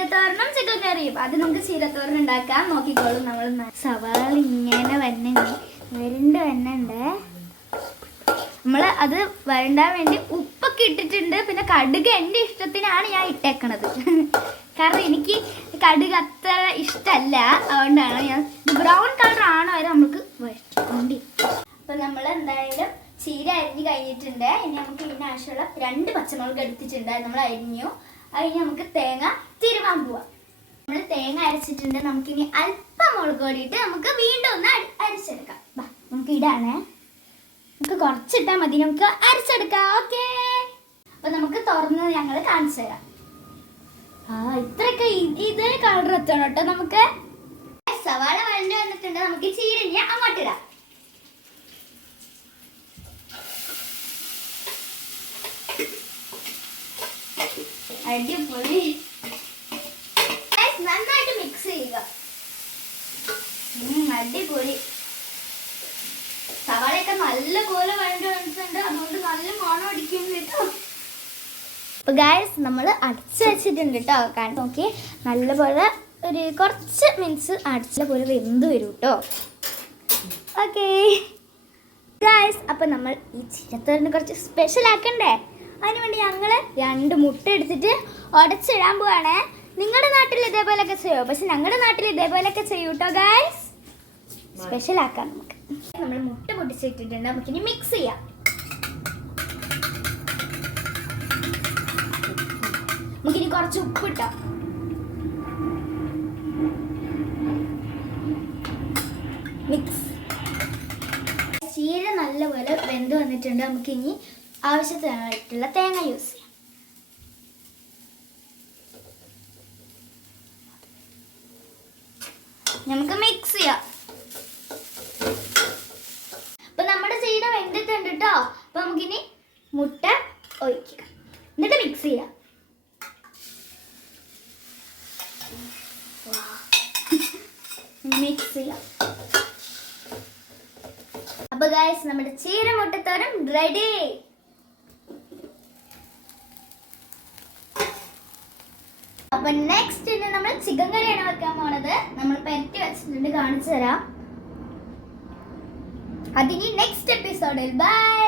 ചീരത്തോരനും chicken കറിയും. അത് നമുക്ക് ചീരത്തോരൻ ഉണ്ടാക്കാം. നോക്കിക്കോളും. നമ്മൾ സവാള ഇങ്ങനെ വരണ്ട്. നമ്മൾ അത് വരണ്ടാൻ വേണ്ടി ഉപ്പൊക്കെ ഇട്ടിട്ടുണ്ട്. പിന്നെ കടുക് എൻ്റെ ഇഷ്ടത്തിനാണ് ഞാൻ ഇട്ടേക്കണത്. കാരണം എനിക്ക് കടുക് അത്ര ഇഷ്ടമല്ല. അതുകൊണ്ടാണ് ഞാൻ ബ്രൗൺ കളർ ആണോ വരെ നമുക്ക് വരണ്ടി. അപ്പം നമ്മൾ എന്തായാലും ചീര അരിഞ്ഞ് കഴിഞ്ഞിട്ടുണ്ട്. ഇനി നമുക്ക് ഇതിന് ആവശ്യമുള്ള 2 പച്ചമുളക് എടുത്തിട്ടുണ്ട്. നമ്മൾ അരിഞ്ഞു. അതിന് നമുക്ക് തേങ്ങ തിരുവാൻ പോവാം. നമ്മൾ തേങ്ങ അരച്ചിട്ടുണ്ട്. നമുക്കിനി അല്പം മുളക് പൊടിയിട്ട് നമുക്ക് വീണ്ടും ഒന്ന് അരച്ചെടുക്കാം. നമുക്ക് ഇടാണേ. നമുക്ക് കുറച്ചിട്ടാൽ മതി. നമുക്ക് അരച്ചെടുക്കാം. ഓക്കെ. അപ്പം നമുക്ക് തുറന്ന് ഞങ്ങൾ കാണിച്ചു തരാം. ഇത്രയൊക്കെ ഇതേ കളർ എത്തണം കേട്ടോ. നമുക്ക് സവാള വഴണ്ട് വന്നിട്ടുണ്ട്. നമുക്ക് ചീരഞ്ഞ അങ്ങോട്ടിടാം. അടിപൊളി. നന്നായിട്ട് മിക്സ് ചെയ്യുക. അടിപൊളി. സവാളയൊക്കെ നല്ലപോലെ വഴണ്ട് വന്നിട്ടുണ്ട്. അതുകൊണ്ട് നല്ല മണം അടിക്കും കേട്ടോ. അപ്പൊ ഗായ്സ് നമ്മൾ അടച്ചു വെച്ചിട്ടുണ്ട് കേട്ടോ. കാരണം നോക്കി നല്ലപോലെ ഒരു കുറച്ച് മിനിറ്റ്സ് അടച്ച പോലെ വെന്ത് വരും കേട്ടോ. ഓക്കെ ഗായ്സ്, അപ്പൊ നമ്മൾ ഈ ചീരത്തോരന് കുറച്ച് സ്പെഷ്യൽ ആക്കണ്ടേ? അതിനുവേണ്ടി ഞങ്ങൾ 2 മുട്ട എടുത്തിട്ട് ഉടച്ചിടാൻ പോവാണ്. നിങ്ങളുടെ നാട്ടിൽ ഇതേപോലെയൊക്കെ ചെയ്യുമോ? പക്ഷെ ഞങ്ങളുടെ നാട്ടിൽ ഇതേപോലെയൊക്കെ ചെയ്യും കേട്ടോ ഗായ്സ്. സ്പെഷ്യൽ ആക്കാം നമുക്ക്. നമ്മൾ മുട്ട പൊട്ടിച്ചിട്ടിട്ടുണ്ട്. നമുക്കിനി മിക്സ് ചെയ്യാം. നമുക്കിനി കുറച്ച് ഉപ്പിട്ടോ. മിക്സ്. ചീര നല്ലപോലെ വെന്ത് വന്നിട്ടുണ്ട്. നമുക്കിനി ആവശ്യത്തിനായിട്ടുള്ള തേങ്ങ യൂസ് ചെയ്യാം. നമുക്ക് മിക്സ് ചെയ്യാം. അപ്പൊ നമ്മുടെ ചീര വെന്തിട്ടുണ്ട് കേട്ടോ. അപ്പൊ നമുക്കിനി മുട്ട ഒഴിക്കുക. എന്നിട്ട് മിക്സ് ചെയ്യാം. മിക്സ് ചെയ്യാം. അപ്പൊ ഗൈസ് നമ്മുടെ ചീര മുട്ടത്തോരൻ റെഡി. അപ്പൊ നെക്സ്റ്റ് നമ്മൾ ചിക്കൻ കറിയാണ് വെക്കാൻ പോണത്. നമ്മൾ പെരട്ടി വെച്ചിട്ടുണ്ട്. കാണിച്ചു തരാം. അതിനി നെക്സ്റ്റ് എപ്പിസോഡിൽ. ബൈ.